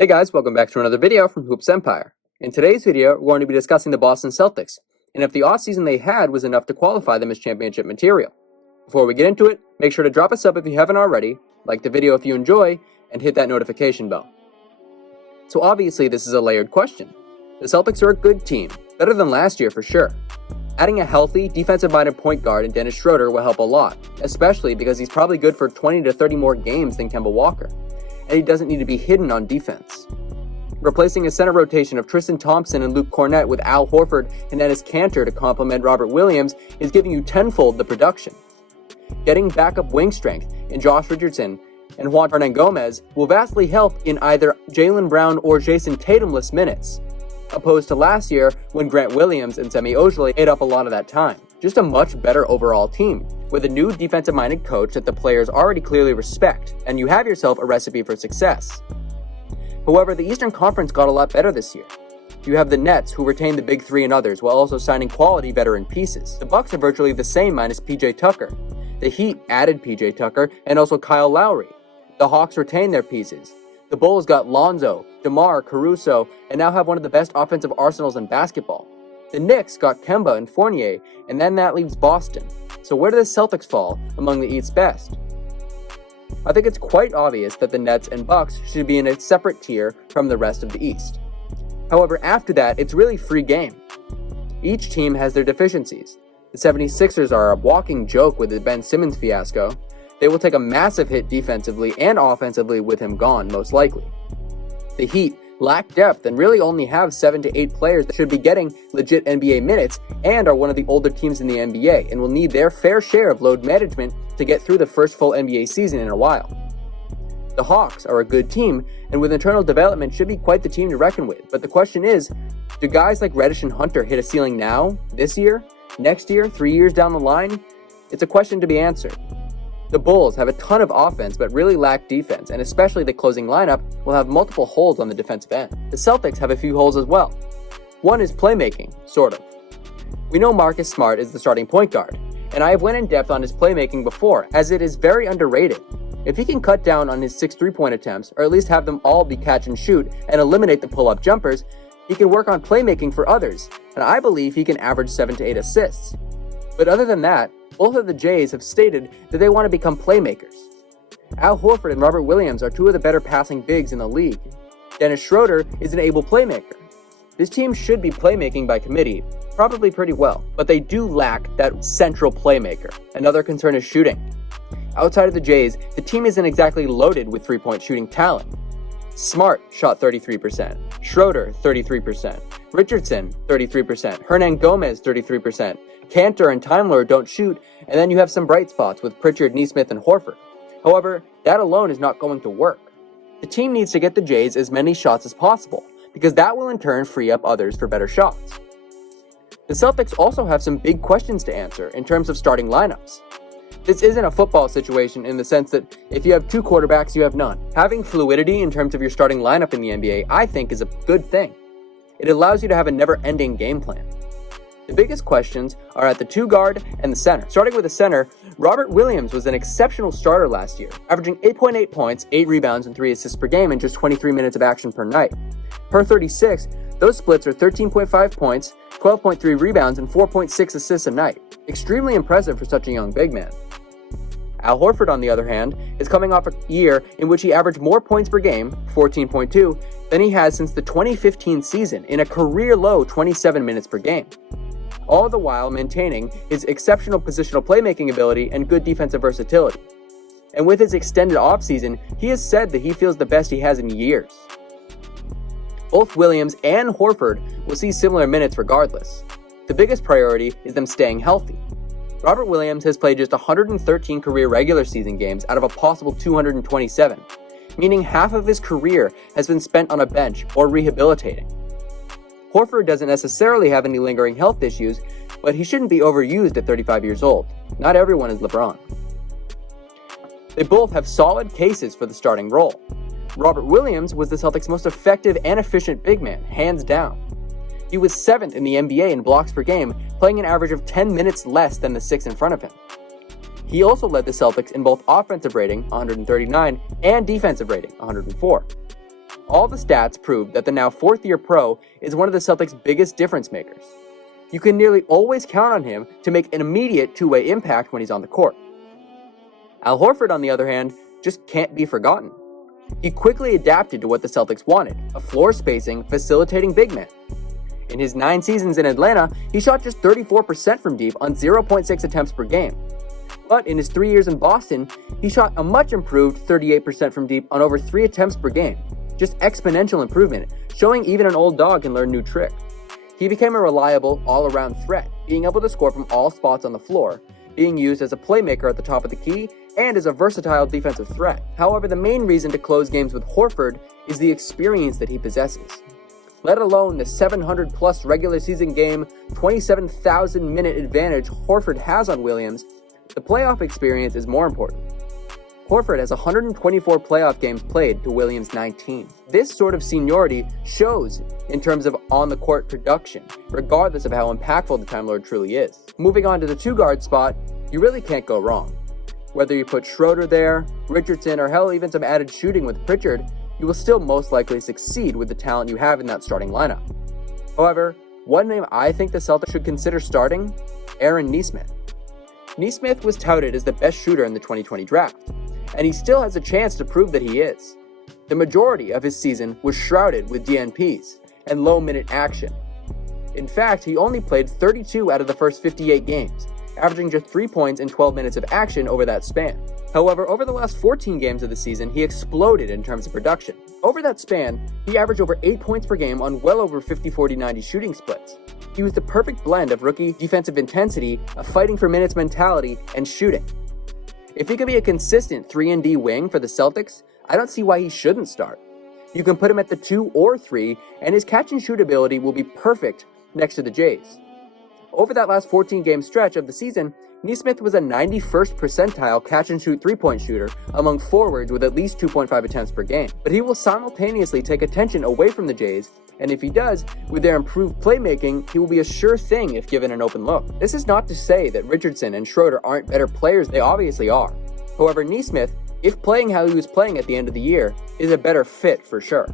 Hey guys, welcome back to another video from Hoops Empire. In today's video, we're going to be discussing the Boston Celtics, and if the offseason they had was enough to qualify them as championship material. Before we get into it, make sure to drop a sub if you haven't already, like the video if you enjoy, and hit that notification bell. So obviously this is a layered question. The Celtics are a good team, better than last year for sure. Adding a healthy, defensive-minded point guard in Dennis Schroeder will help a lot, especially because he's probably good for 20 to 30 more games than Kemba Walker, and he doesn't need to be hidden on defense. Replacing a center rotation of Tristan Thompson and Luke Kornet with Al Horford and Enes Kanter to complement Robert Williams is giving you tenfold the production. Getting backup wing strength in Josh Richardson and Juan Hernangomez will vastly help in either Jaylen Brown or Jason Tatumless minutes, opposed to last year when Grant Williams and Semi Ojeleye ate up a lot of that time. Just a much better overall team, with a new defensive-minded coach that the players already clearly respect, and you have yourself a recipe for success. However, the Eastern Conference got a lot better this year. You have the Nets, who retained the Big Three and others, while also signing quality veteran pieces. The Bucks are virtually the same minus PJ Tucker. The Heat added PJ Tucker and also Kyle Lowry. The Hawks retained their pieces. The Bulls got Lonzo, DeMar, Caruso, and now have one of the best offensive arsenals in basketball. The Knicks got Kemba and Fournier, and then that leaves Boston. So where do the Celtics fall among the East's best? I think it's quite obvious that the Nets and Bucks should be in a separate tier from the rest of the East. However, after that, it's really free game. Each team has their deficiencies. The 76ers are a walking joke with the Ben Simmons fiasco. They will take a massive hit defensively and offensively with him gone, most likely. The Heat lack depth and really only have 7 to 8 players that should be getting legit NBA minutes and are one of the older teams in the NBA and will need their fair share of load management to get through the first full NBA season in a while. The Hawks are a good team and with internal development should be quite the team to reckon with, but the question is, do guys like Reddish and Hunter hit a ceiling now, this year, next year, 3 years down the line? It's a question to be answered. The Bulls have a ton of offense but really lack defense, and especially the closing lineup will have multiple holes on the defensive end. The Celtics have a few holes as well. One is playmaking, sort of. We know Marcus Smart is the starting point guard, and I have went in depth on his playmaking before, as it is very underrated. If he can cut down on his 6 3-point attempts, or at least have them all be catch and shoot, and eliminate the pull-up jumpers, he can work on playmaking for others, and I believe he can average 7 to 8 assists. But other than that, both of the Jays have stated that they want to become playmakers. Al Horford and Robert Williams are two of the better passing bigs in the league. Dennis Schroeder is an able playmaker. This team should be playmaking by committee, probably pretty well, but they do lack that central playmaker. Another concern is shooting. Outside of the Jays, the team isn't exactly loaded with 3-point shooting talent. Smart shot 33%, Schroeder 33%, Richardson 33%, Hernangomez 33%, Kanter and Time Lord don't shoot, and then you have some bright spots with Pritchard, Neasman, and Horford. However, that alone is not going to work. The team needs to get the Jays as many shots as possible, because that will in turn free up others for better shots. The Celtics also have some big questions to answer in terms of starting lineups. This isn't a football situation in the sense that if you have 2 quarterbacks, you have none. Having fluidity in terms of your starting lineup in the NBA, I think, is a good thing. It allows you to have a never-ending game plan. The biggest questions are at the 2 guard and the center. Starting with the center, Robert Williams was an exceptional starter last year, averaging 8.8 points, 8 rebounds, and 3 assists per game in just 23 minutes of action per night. Per 36, those splits are 13.5 points, 12.3 rebounds, and 4.6 assists a night. Extremely impressive for such a young big man. Al Horford, on the other hand, is coming off a year in which he averaged more points per game, 14.2, than he has since the 2015 season in a career-low 27 minutes per game. All the while maintaining his exceptional positional playmaking ability and good defensive versatility. And with his extended offseason, he has said that he feels the best he has in years. Both Williams and Horford will see similar minutes regardless. The biggest priority is them staying healthy. Robert Williams has played just 113 career regular season games out of a possible 227, meaning half of his career has been spent on a bench or rehabilitating. Horford doesn't necessarily have any lingering health issues, but he shouldn't be overused at 35 years old. Not everyone is LeBron. They both have solid cases for the starting role. Robert Williams was the Celtics' most effective and efficient big man, hands down. He was 7th in the NBA in blocks per game, playing an average of 10 minutes less than the 6 in front of him. He also led the Celtics in both offensive rating, 139, and defensive rating, 104. All the stats prove that the now fourth-year pro is one of the Celtics' biggest difference makers. You can nearly always count on him to make an immediate two-way impact when he's on the court. Al Horford, on the other hand, just can't be forgotten. He quickly adapted to what the Celtics wanted, a floor-spacing, facilitating big man. In his 9 seasons in Atlanta, he shot just 34% from deep on 0.6 attempts per game. But in his 3 years in Boston, he shot a much improved 38% from deep on over 3 attempts per game. Just exponential improvement, showing even an old dog can learn new tricks. He became a reliable, all-around threat, being able to score from all spots on the floor, being used as a playmaker at the top of the key, and as a versatile defensive threat. However, the main reason to close games with Horford is the experience that he possesses. Let alone the 700-plus regular season game, 27,000-minute advantage Horford has on Williams, the playoff experience is more important. Horford has 124 playoff games played to Williams' 19. This sort of seniority shows in terms of on-the-court production, regardless of how impactful the Time Lord truly is. Moving on to the two-guard spot, you really can't go wrong. Whether you put Schroeder there, Richardson, or hell, even some added shooting with Pritchard, you will still most likely succeed with the talent you have in that starting lineup. However, one name I think the Celtics should consider starting, Aaron Neasman. Neasmith was touted as the best shooter in the 2020 draft, and he still has a chance to prove that he is. The majority of his season was shrouded with DNPs and low-minute action. In fact, he only played 32 out of the first 58 games, averaging just 3 points in 12 minutes of action over that span. However, over the last 14 games of the season, he exploded in terms of production. Over that span, he averaged over 8 points per game on well over 50-40-90 shooting splits. He was the perfect blend of rookie defensive intensity, a fighting for minutes mentality, and shooting. If he could be a consistent 3-and-D wing for the Celtics, I don't see why he shouldn't start. You can put him at the 2 or 3, and his catch-and-shoot ability will be perfect next to the Jays. Over that last 14-game stretch of the season, Neasmith was a 91st percentile catch-and-shoot three-point shooter among forwards with at least 2.5 attempts per game. But he will simultaneously take attention away from the Jays, and if he does, with their improved playmaking, he will be a sure thing if given an open look. This is not to say that Richardson and Schroeder aren't better players, they obviously are. However, Neasmith, if playing how he was playing at the end of the year, is a better fit for sure.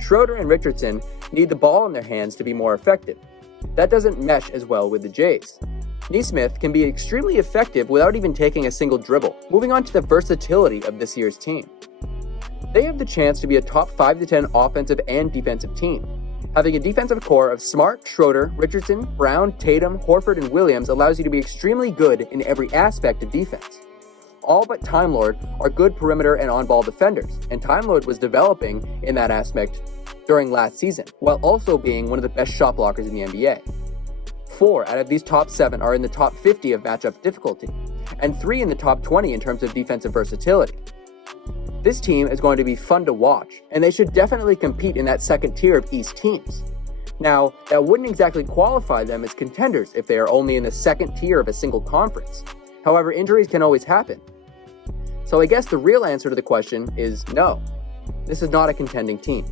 Schroeder and Richardson need the ball in their hands to be more effective. That doesn't mesh as well with the Jays. Neasmith can be extremely effective without even taking a single dribble. Moving on to the versatility of this year's team. They have the chance to be a top 5 to 10 offensive and defensive team. Having a defensive core of Smart, Schroeder, Richardson, Brown, Tatum, Horford, and Williams allows you to be extremely good in every aspect of defense. All but Time Lord are good perimeter and on-ball defenders, and Time Lord was developing in that aspect during last season, while also being one of the best shot blockers in the NBA. 4 out of these top 7 are in the top 50 of matchup difficulty, and 3 in the top 20 in terms of defensive versatility. This team is going to be fun to watch, and they should definitely compete in that second tier of East teams. Now, that wouldn't exactly qualify them as contenders if they are only in the second tier of a single conference. However, injuries can always happen. So I guess the real answer to the question is no. This is not a contending team.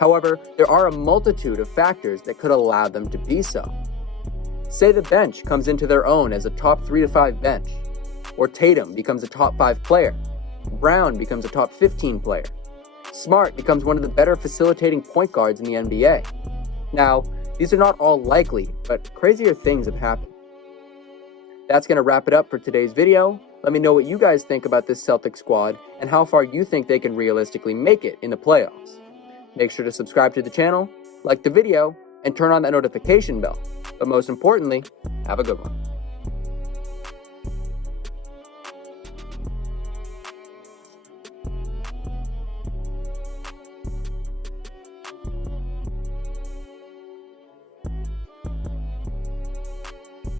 However, there are a multitude of factors that could allow them to be so. Say the bench comes into their own as a top 3 to 5 bench, or Tatum becomes a top 5 player, Brown becomes a top 15 player, Smart becomes one of the better facilitating point guards in the NBA. Now, these are not all likely, but crazier things have happened. That's going to wrap it up for today's video. Let me know what you guys think about this Celtics squad and how far you think they can realistically make it in the playoffs. Make sure to subscribe to the channel, like the video, and turn on that notification bell. But most importantly, have a good one.